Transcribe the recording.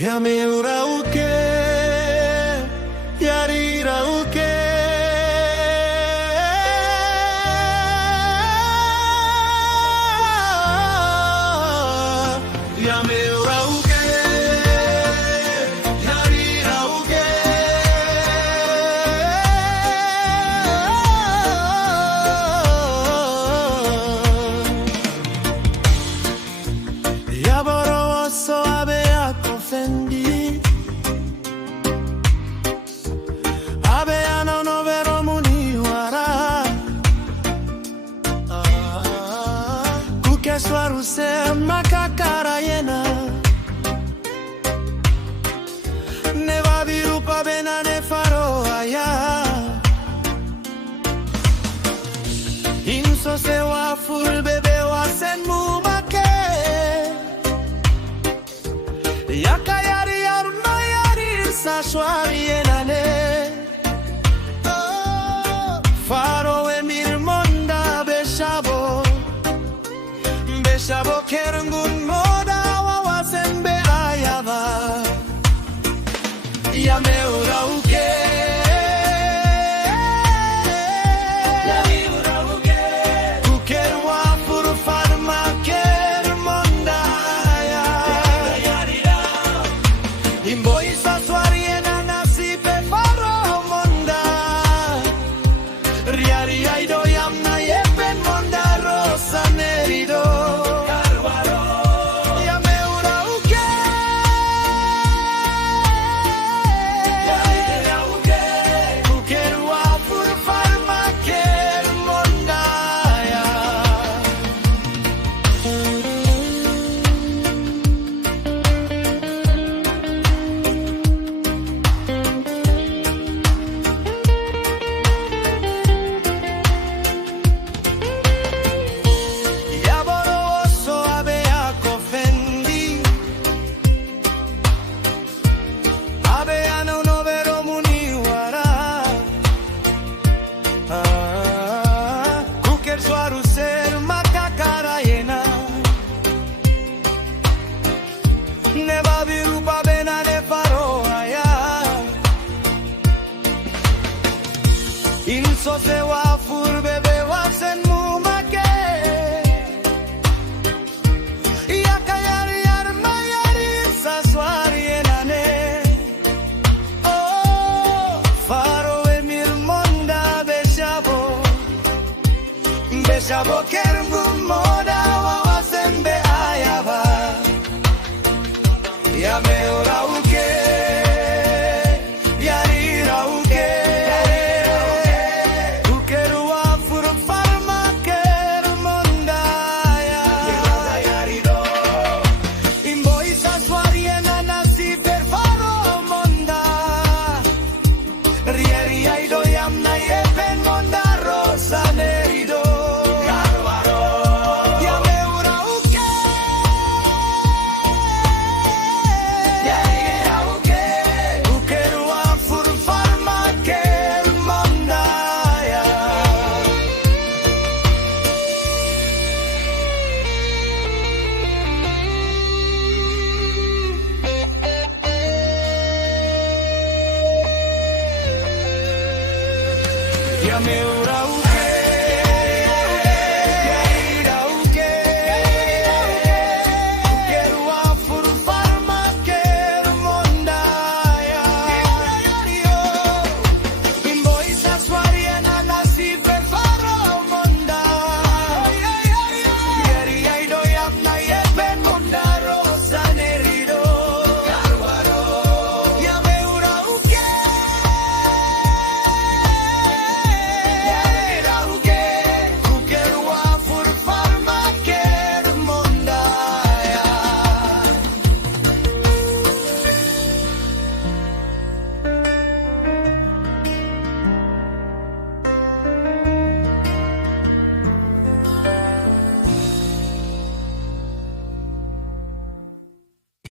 Yameurauke, yarirauke. Yameurauke, yarirauke. Yaboroso abe akofendi, abe anono vero muniwara. Kukeswaruse makakara yena, neva virupa bena ne faro aya. Inso se wa full bebe wa sen mumake. Yakayari arma yari sa shwari enane. Faro emir monda beshabo, beshabo kerengun moda wawasen be ayava. Yameurauke, yameurauke. Kukerwa furu farma ker monda ya. Imbo isa swari ena nasipe faro monda. Riari aido yamna yepen monda rosa nerido. Yameurauke, kukerwa furu farma ker monda ya. Yaboroso abe akofendi, abe anono vero muniwara. Kuker suaru ser makakara yena, neva virupa bena ne faro aya. Inso se wa fur bebe wa sen mumake. Yakayari arma yari sa swari enane. Oh, faro emir monda beshabo, beshabo kerengun moda wawasen be ayava. Yameurauke, yarirauke. Kukerwa furu farma ker monda ya. Imbo isa swari ena nasi per faro monda. Rieri aido yamna yepen monda rosa nerido. Yameurauke, yarirauke. Kukerwa furu farma ker monda ya. Yameurauke.